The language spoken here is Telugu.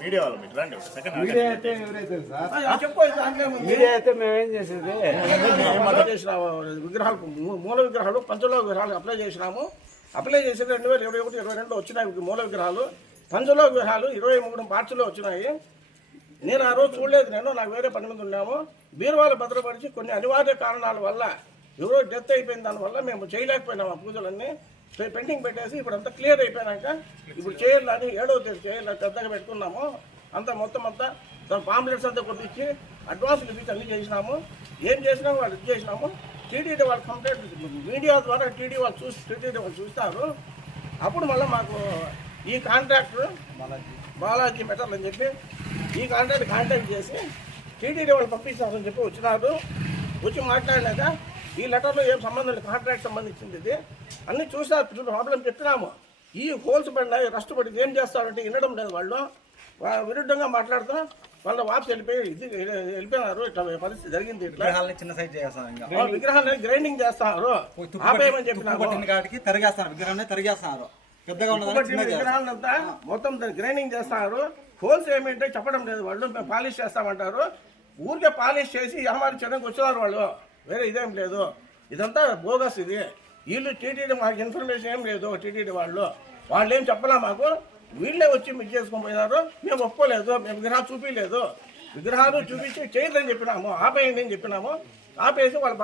మీడియా వాళ్ళు మీరు రండి సెకండ్ మీడియా అయితే ఎవరైతే మీడియా అయితే మేమేం చేసేది విగ్రహాలు మూల విగ్రహాలు పంచలోహ విగ్రహాలు అప్లై చేసినాము. అప్లై చేసి 2021, 22 వచ్చినాయి మూల విగ్రహాలు. పంచలోహ విగ్రహాలు 23 మార్చిలో వచ్చినాయి. నేను ఆ రోజు చూడలేదు, నాకు వేరే పని మీద ఉన్నాము. బీరువాలు భద్రపరిచి కొన్ని అనివార్య కారణాల వల్ల ఎవరో డెత్ అయిపోయిన దానివల్ల మేము చేయలేకపోయినాము. ఆ పూజలన్నీ పెండింగ్ పెట్టేసి ఇప్పుడు అంతా క్లియర్ అయిపోయినాక ఇప్పుడు చేయాలని 7వ తేదీ చేయాలని పెద్దగా పెట్టుకున్నాము. మొత్తం దాని పాంప్లెట్స్ అంతా కొట్టించి అడ్వాన్స్లు ఇచ్చి అన్నీ చేసినాము. ఏం చేసినాము వాళ్ళు ఇది చేసినాము. టీటీడీ వాళ్ళు కంప్లైంట్ మీడియా ద్వారా టీటీడీ వాళ్ళు చూస్తారు. అప్పుడు మళ్ళీ మాకు ఈ కాంట్రాక్టర్ బాలాజీ మెటల్ అని చెప్పి ఈ కాంటాక్ట్ చేసి టీటీడీ వాళ్ళు పంపిస్తారని చెప్పి వచ్చినారు. వచ్చి మాట్లాడినాక ఈ లెటర్లో ఏం సంబంధం లేదు, కాంట్రాక్ట్ సంబంధించింది ఇది అన్నీ చూసారు. ప్రాబ్లం చెప్పినాము. ఈ హోల్స్ పడినాయి, రస్ట్ పడింది, ఏం చేస్తారంటే వినడం లేదు. వాళ్ళు విరుద్ధంగా మాట్లాడుతూ వాళ్ళ వాపస్ వెళ్ళిపోయినారు. ఇట్లా పరిస్థితి జరిగింది. ఇట్లా చిన్న సైజ్ చేస్తారు, విగ్రహాన్ని గ్రైండింగ్ చేస్తారు, ఆపేయమని చెప్పినాము. విగ్రహాలంతా మొత్తం గ్రైండింగ్ చేస్తున్నారు. హోల్స్ ఏమిటంటే చెప్పడం లేదు. వాళ్ళు మేము పాలిష్ చేస్తామంటారు. ఊరికే పాలిష్ చేసి చెన్నైకి వచ్చినారు వాళ్ళు. వేరే ఇదేం లేదు. ఇదంతా బోగస్. ఇది వీళ్ళు టీటీడీ మాకు ఇన్ఫర్మేషన్ ఏం లేదు. టీటీడీ వాళ్ళు ఏం చెప్పలే మాకు. వీళ్ళే వచ్చి మిస్ చేసుకొని పోయినారు. మేము ఒప్పుకోలేదు, మేము విగ్రహాలు చూపించలేదు. విగ్రహాలు చూపించి చేయొద్దని చెప్పినాము, ఆపేయండి అని చెప్పినాము. ఆపేసి వాళ్ళు